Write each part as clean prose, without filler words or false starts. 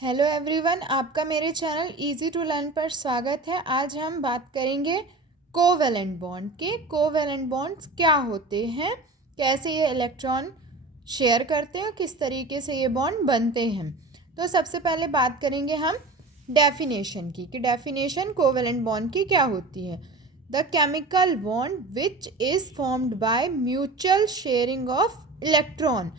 Hello everyone, आपका मेरे channel easy to learn पर स्वागत है। आज हम बात करेंगे कोवेलेंट बॉन्ड के। कोवेलेंट बॉन्ड्स क्या होते हैं, कैसे ये इलेक्ट्रॉन शेयर करते हैं, किस तरीके से ये बॉन्ड बनते हैं। तो सबसे पहले बात करेंगे हम डेफिनेशन की कि डेफिनेशन कोवेलेंट बॉन्ड की क्या होती है। The chemical bond which is formed by mutual sharing of electron,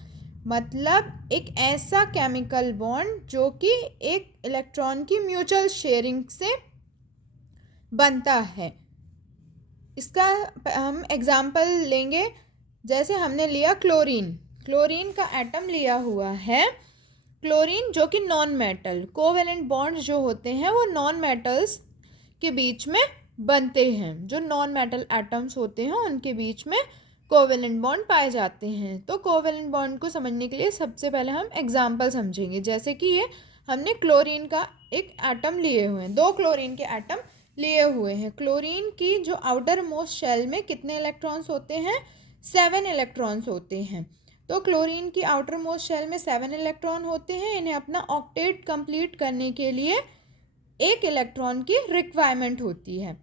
मतलब एक ऐसा केमिकल बॉन्ड जो कि एक इलेक्ट्रॉन की म्यूचुअल शेयरिंग से बनता है। इसका हम एग्जाम्पल लेंगे, जैसे हमने लिया क्लोरीन। क्लोरीन का एटम लिया हुआ है क्लोरीन, जो कि नॉन मेटल। कोवेलेंट बॉन्ड जो होते हैं वो नॉन मेटल्स के बीच में बनते हैं। जो नॉन मेटल एटम्स होते हैं उनके बीच में कोवेलेंट बॉन्ड पाए जाते हैं। तो कोवेलेंट बॉन्ड को समझने के लिए सबसे पहले हम एग्जाम्पल समझेंगे। जैसे कि ये हमने क्लोरीन का एक एटम लिए हुए हैं, 2 क्लोरीन के एटम लिए हुए हैं। क्लोरीन की जो आउटर मोस्ट शेल में कितने इलेक्ट्रॉन्स होते हैं? 7 इलेक्ट्रॉन्स होते हैं। तो क्लोरीन की आउटर मोस्ट शेल में 7 इलेक्ट्रॉन होते हैं। इन्हें अपना ऑक्टेट कंप्लीट करने के लिए 1 इलेक्ट्रॉन की रिक्वायरमेंट होती है।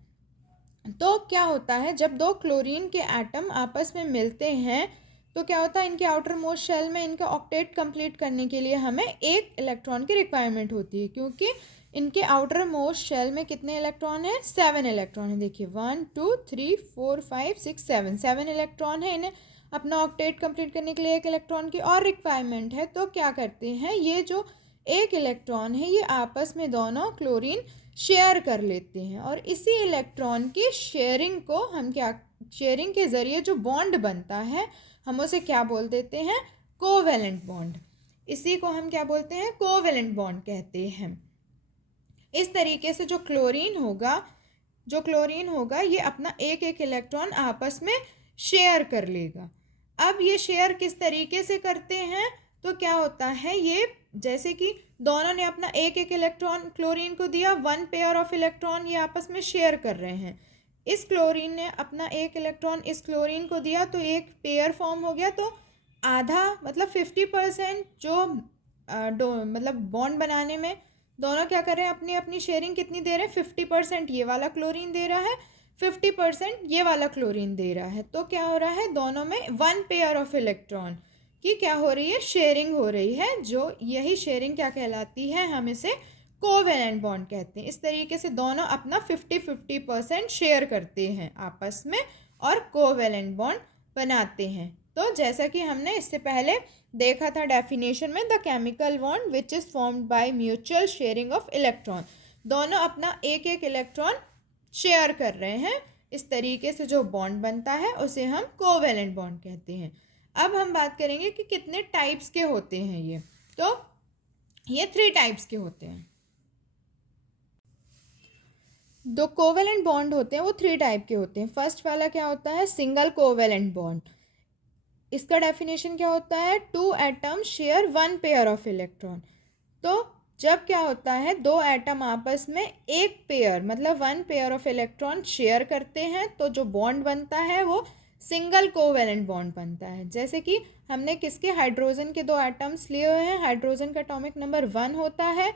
तो क्या होता है, जब 2 क्लोरीन के एटम आपस में मिलते हैं तो क्या होता है, इनके आउटर मोस्ट शेल में इनका ऑक्टेट कंप्लीट करने के लिए हमें 1 इलेक्ट्रॉन की रिक्वायरमेंट होती है, क्योंकि इनके आउटर मोस्ट शेल में कितने इलेक्ट्रॉन हैं? 7 इलेक्ट्रॉन है। देखिए 1 2 3 4 5 6 7 इलेक्ट्रॉन है। इन्हें अपना ऑक्टेट कंप्लीट करने के लिए 1 इलेक्ट्रॉन की और रिक्वायरमेंट है। तो क्या करते हैं, ये जो 1 इलेक्ट्रॉन है ये आपस में दोनों क्लोरीन शेयर कर लेते हैं, और इसी इलेक्ट्रॉन की शेयरिंग को हम शेयरिंग के ज़रिए जो बॉन्ड बनता है हम उसे क्या बोल देते हैं? Covalent bond. इसी को हम क्या बोलते हैं? कोवेलेंट बॉन्ड कहते हैं। इस तरीके से जो क्लोरीन होगा ये अपना एक एक इलेक्ट्रॉन आपस में शेयर कर लेगा। अब ये शेयर किस तरीके से करते हैं? तो क्या होता है, ये जैसे कि दोनों ने अपना एक एक इलेक्ट्रॉन क्लोरीन को दिया, 1 पेयर ऑफ इलेक्ट्रॉन ये आपस में शेयर कर रहे हैं। इस क्लोरीन ने अपना 1 इलेक्ट्रॉन इस क्लोरीन को दिया तो एक पेयर फॉर्म हो गया। तो आधा मतलब 50% जो मतलब बॉन्ड बनाने में दोनों क्या कर रहे हैं, अपनी अपनी शेयरिंग कितनी दे रहे हैं? 50% ये वाला क्लोरीन दे रहा है, 50% ये वाला क्लोरीन दे रहा है। तो क्या हो रहा है, दोनों में 1 पेयर ऑफ इलेक्ट्रॉन की क्या हो रही है? शेयरिंग हो रही है। जो यही शेयरिंग क्या कहलाती है? हम इसे कोवेलेंट बॉन्ड कहते हैं। इस तरीके से दोनों अपना 50-50% शेयर करते हैं आपस में और कोवेलेंट बॉन्ड बनाते हैं। तो जैसा कि हमने इससे पहले देखा था डेफिनेशन में, the chemical bond which is formed by mutual sharing of electron, दोनों अपना एक एक इलेक्ट्रॉन शेयर कर रहे हैं। इस तरीके से जो बॉन्ड बनता है उसे हम कोवेलेंट बॉन्ड कहते हैं। अब हम बात करेंगे कि कितने टाइप्स के होते हैं ये। तो ये 3 टाइप्स के होते हैं। दो कोवेलेंट बॉन्ड होते हैं वो 3 टाइप के होते हैं। फर्स्ट वाला क्या होता है? Single covalent bond. इसका डेफिनेशन क्या होता है? 2 atom share 1 pair of electron. तो जब क्या होता है, 2 एटम आपस में एक पेयर मतलब 1 पेयर ऑफ इलेक्ट्रॉन शेयर करते हैं तो जो बॉन्ड बनता है वो सिंगल कोवेलेंट बॉन्ड बनता है। जैसे कि हमने किसके? हाइड्रोजन के 2 एटम्स लिए हुए हैं। हाइड्रोजन का एटॉमिक नंबर 1 होता है।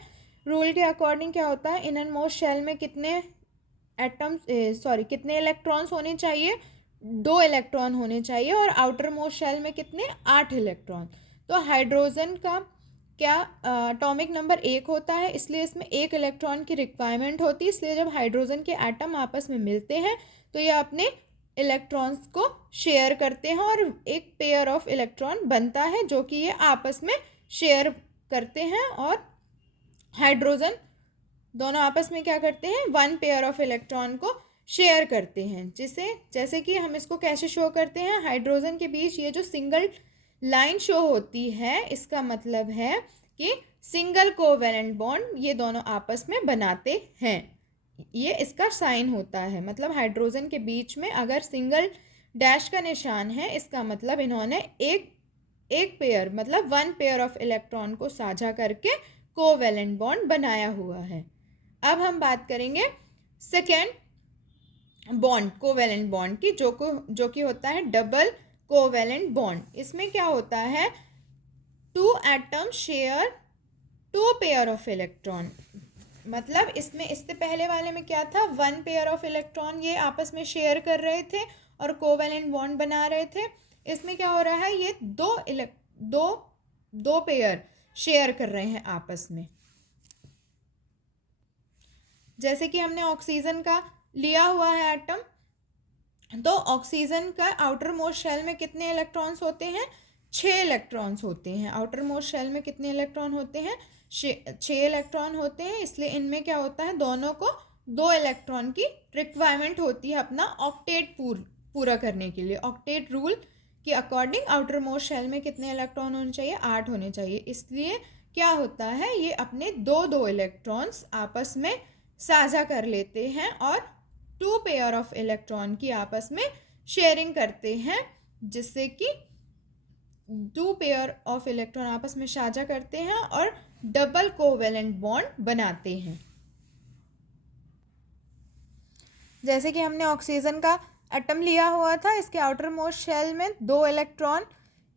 रूल के अकॉर्डिंग क्या होता है, इनर मोस्ट शेल में कितने कितने इलेक्ट्रॉन्स होने चाहिए? 2 इलेक्ट्रॉन होने चाहिए। और आउटर मोस्ट शेल में कितने? 8 इलेक्ट्रॉन। तो हाइड्रोजन का क्या एटॉमिक नंबर 1 होता है, इसलिए इसमें 1 इलेक्ट्रॉन की रिक्वायरमेंट होती है। इसलिए जब हाइड्रोजन के एटम आपस में मिलते हैं तो ये अपने इलेक्ट्रॉन्स को शेयर करते हैं और एक पेयर ऑफ इलेक्ट्रॉन बनता है जो कि ये आपस में शेयर करते हैं। और हाइड्रोजन दोनों आपस में क्या करते हैं? 1 पेयर ऑफ इलेक्ट्रॉन को शेयर करते हैं। जैसे कि हम इसको कैसे शो करते हैं, हाइड्रोजन के बीच ये जो सिंगल लाइन शो होती है, इसका मतलब है कि सिंगल कोवेलेंट बॉन्ड ये दोनों आपस में बनाते हैं। ये इसका साइन होता है। मतलब हाइड्रोजन के बीच में अगर सिंगल डैश का निशान है, इसका मतलब इन्होंने एक पेयर मतलब 1 पेयर ऑफ इलेक्ट्रॉन को साझा करके कोवेलेंट बॉन्ड बनाया हुआ है। अब हम बात करेंगे सेकेंड बॉन्ड, कोवेलेंट बॉन्ड की, जो कि होता है डबल कोवेलेंट बॉन्ड। इसमें क्या होता है, 2 atom share 2 two pair of electron, मतलब इसमें इससे पहले वाले में क्या था, वन पेयर ऑफ इलेक्ट्रॉन ये आपस में शेयर कर रहे थे और कोवेलेंट बॉन्ड बना रहे थे। इसमें क्या हो रहा है, ये दो पेयर शेयर कर रहे हैं आपस में। जैसे कि हमने ऑक्सीजन का लिया हुआ है एटम, तो ऑक्सीजन का आउटर मोस्ट शेल में कितने इलेक्ट्रॉन्स होते हैं, 6 इलेक्ट्रॉन्स होते हैं। आउटर मोस्ट शेल में कितने इलेक्ट्रॉन होते हैं, 6 इलेक्ट्रॉन होते हैं। इसलिए इनमें क्या होता है, दोनों को 2 इलेक्ट्रॉन की रिक्वायरमेंट होती है अपना ऑक्टेट पूरा करने के लिए। ऑक्टेट रूल के अकॉर्डिंग आउटर मोस्ट शेल में कितने इलेक्ट्रॉन होने चाहिए, 8 होने चाहिए। इसलिए क्या होता है, ये अपने दो इलेक्ट्रॉन्स आपस में साझा कर लेते हैं और 2 पेयर ऑफ इलेक्ट्रॉन की आपस में शेयरिंग करते हैं, जिससे कि 2 पेयर ऑफ इलेक्ट्रॉन आपस में साझा करते हैं और डबल कोवेलेंट बॉन्ड बनाते हैं। जैसे कि हमने ऑक्सीजन का एटम लिया हुआ था, इसके आउटर मोस्ट शेल में 2 इलेक्ट्रॉन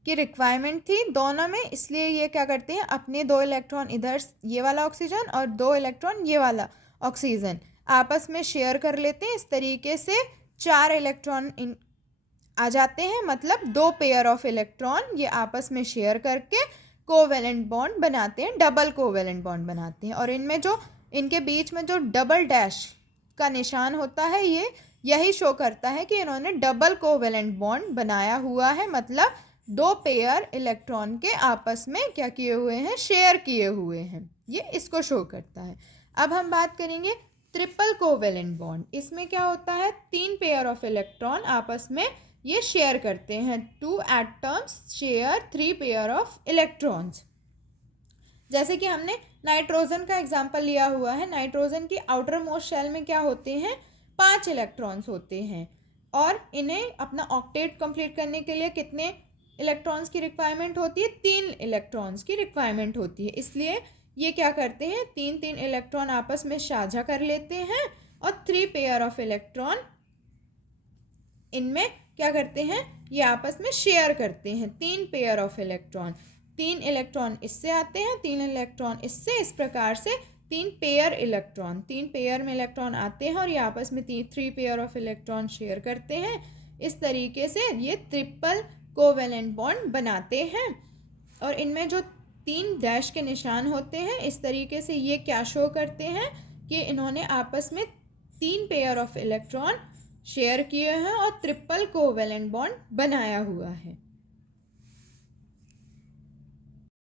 की रिक्वायरमेंट थी दोनों में, इसलिए ये क्या करते हैं, अपने 2 इलेक्ट्रॉन इधर ये वाला ऑक्सीजन और 2 इलेक्ट्रॉन ये वाला ऑक्सीजन आपस में शेयर कर लेते हैं। इस तरीके से 4 इलेक्ट्रॉन आ जाते हैं, मतलब 2 पेयर ऑफ इलेक्ट्रॉन ये आपस में शेयर करके कोवेलेंट बॉन्ड बनाते हैं, डबल कोवेलेंट बॉन्ड बनाते हैं। और इनमें जो इनके बीच में जो डबल डैश का निशान होता है, ये यही शो करता है कि इन्होंने डबल कोवेलेंट बॉन्ड बनाया हुआ है, मतलब 2 पेयर इलेक्ट्रॉन के आपस में क्या किए हुए हैं, शेयर किए हुए हैं। ये इसको शो करता है। अब हम बात करेंगे ट्रिपल कोवेलेंट बॉन्ड। इसमें क्या होता है, 3 पेयर ऑफ इलेक्ट्रॉन आपस में ये शेयर करते हैं। 2 atoms share 3 pair of electrons. जैसे कि हमने नाइट्रोजन का एग्जांपल लिया हुआ है। नाइट्रोजन की आउटर मोस्ट शेल में क्या होते हैं, 5 इलेक्ट्रॉन्स होते हैं और इन्हें अपना ऑक्टेट कंप्लीट करने के लिए कितने इलेक्ट्रॉन्स की रिक्वायरमेंट होती है, 3 इलेक्ट्रॉन्स की रिक्वायरमेंट होती है। इसलिए ये क्या करते हैं, 3 इलेक्ट्रॉन आपस में साझा कर लेते हैं और 3 पेयर ऑफ इलेक्ट्रॉन इनमें क्या करते हैं, ये आपस में शेयर करते हैं। 3 पेयर ऑफ इलेक्ट्रॉन, 3 इलेक्ट्रॉन इससे आते हैं, 3 इलेक्ट्रॉन इससे, इस प्रकार से 3 पेयर में इलेक्ट्रॉन आते हैं और ये आपस में 3 पेयर ऑफ इलेक्ट्रॉन शेयर करते हैं। इस तरीके से ये ट्रिपल कोवेलेंट बॉन्ड बनाते हैं। और इनमें जो 3 डैश के निशान होते हैं, इस तरीके से ये क्या शो करते हैं कि इन्होंने आपस में 3 पेयर ऑफ इलेक्ट्रॉन शेयर किए हैं और ट्रिपल कोवेलेंट बॉन्ड बनाया हुआ है।